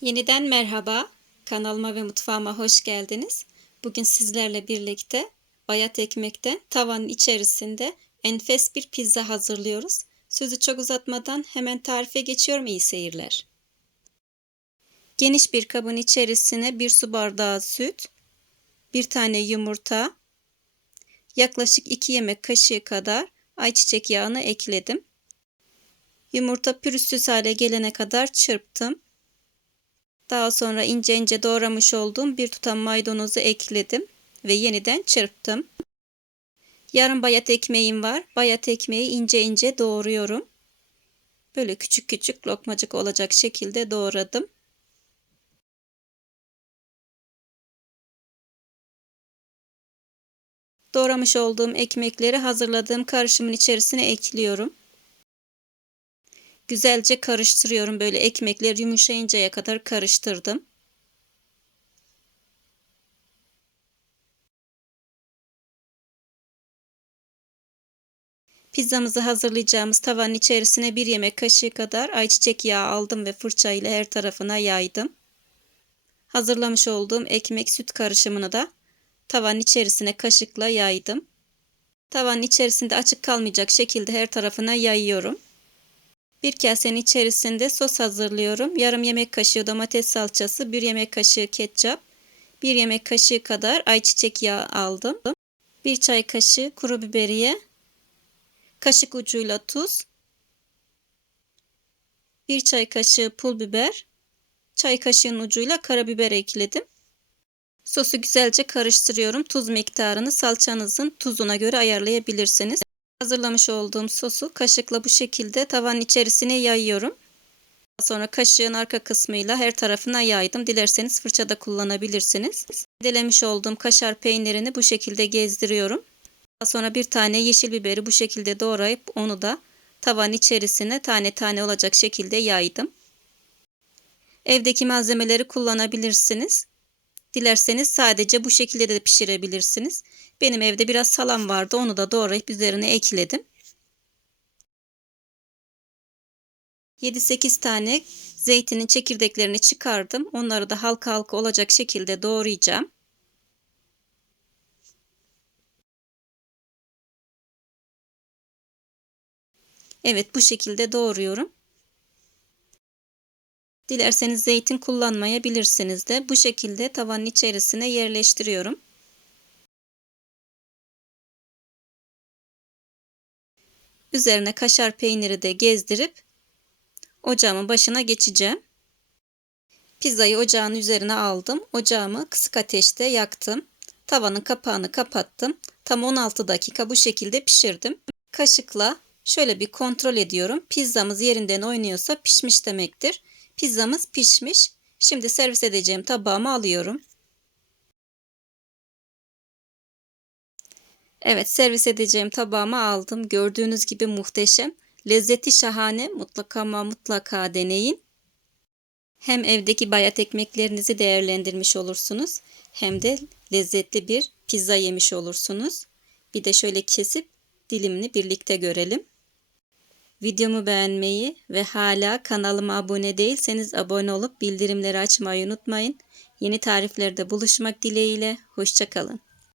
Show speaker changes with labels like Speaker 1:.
Speaker 1: Yeniden merhaba. Kanalıma ve mutfağıma hoş geldiniz. Bugün sizlerle birlikte bayat ekmekten tavanın içerisinde enfes bir pizza hazırlıyoruz. Sözü çok uzatmadan hemen tarife geçiyorum. İyi seyirler. Geniş bir kabın içerisine bir su bardağı süt, bir tane yumurta, yaklaşık 2 yemek kaşığı kadar ayçiçek yağını ekledim. Yumurta pürüzsüz hale gelene kadar çırptım. Daha sonra ince ince doğramış olduğum bir tutam maydanozu ekledim ve yeniden çırptım. Yarım bayat ekmeğim var. Bayat ekmeği ince ince doğruyorum. Böyle küçük küçük lokmacık olacak şekilde doğradım. Doğramış olduğum ekmekleri hazırladığım karışımın içerisine ekliyorum. Güzelce karıştırıyorum. Böyle ekmekler yumuşayıncaya kadar karıştırdım. Pizzamızı hazırlayacağımız tavanın içerisine bir yemek kaşığı kadar ayçiçek yağı aldım ve fırça ile her tarafına yaydım. Hazırlamış olduğum ekmek süt karışımını da tavanın içerisine kaşıkla yaydım. Tavanın içerisinde açık kalmayacak şekilde her tarafına yayıyorum. Bir kasenin içerisinde sos hazırlıyorum. Yarım yemek kaşığı domates salçası, bir yemek kaşığı ketçap, bir yemek kaşığı kadar ayçiçek yağı aldım. Bir çay kaşığı kuru biberiye, kaşık ucuyla tuz, bir çay kaşığı pul biber, çay kaşığının ucuyla karabiber ekledim. Sosu güzelce karıştırıyorum. Tuz miktarını salçanızın tuzuna göre ayarlayabilirsiniz. Hazırlamış olduğum sosu kaşıkla bu şekilde tavanın içerisine yayıyorum. Daha sonra kaşığın arka kısmıyla her tarafına yaydım. Dilerseniz fırçada kullanabilirsiniz. Delemiş olduğum kaşar peynirini bu şekilde gezdiriyorum. Daha sonra bir tane yeşil biberi bu şekilde doğrayıp onu da tavanın içerisine tane tane olacak şekilde yaydım. Evdeki malzemeleri kullanabilirsiniz. Dilerseniz sadece bu şekilde de pişirebilirsiniz. Benim evde biraz salam vardı. Onu da doğrayıp üzerine ekledim. 7-8 tane zeytinin çekirdeklerini çıkardım. Onları da halka halka olacak şekilde doğrayacağım. Evet bu şekilde doğruyorum. Dilerseniz zeytin kullanmayabilirsiniz de bu şekilde tavanın içerisine yerleştiriyorum. Üzerine kaşar peyniri de gezdirip ocağımın başına geçeceğim. Pizzayı ocağın üzerine aldım. Ocağımı kısık ateşte yaktım. Tavanın kapağını kapattım. Tam 16 dakika bu şekilde pişirdim. Kaşıkla şöyle bir kontrol ediyorum. Pizzamız yerinden oynuyorsa pişmiş demektir. Pizzamız pişmiş. Şimdi servis edeceğim tabağıma alıyorum. Evet servis edeceğim tabağıma aldım. Gördüğünüz gibi muhteşem. Lezzeti şahane. Mutlaka ama mutlaka deneyin. Hem evdeki bayat ekmeklerinizi değerlendirmiş olursunuz. Hem de lezzetli bir pizza yemiş olursunuz. Bir de şöyle kesip dilimini birlikte görelim. Videomu beğenmeyi ve hala kanalıma abone değilseniz abone olup bildirimleri açmayı unutmayın. Yeni tariflerde buluşmak dileğiyle. Hoşçakalın.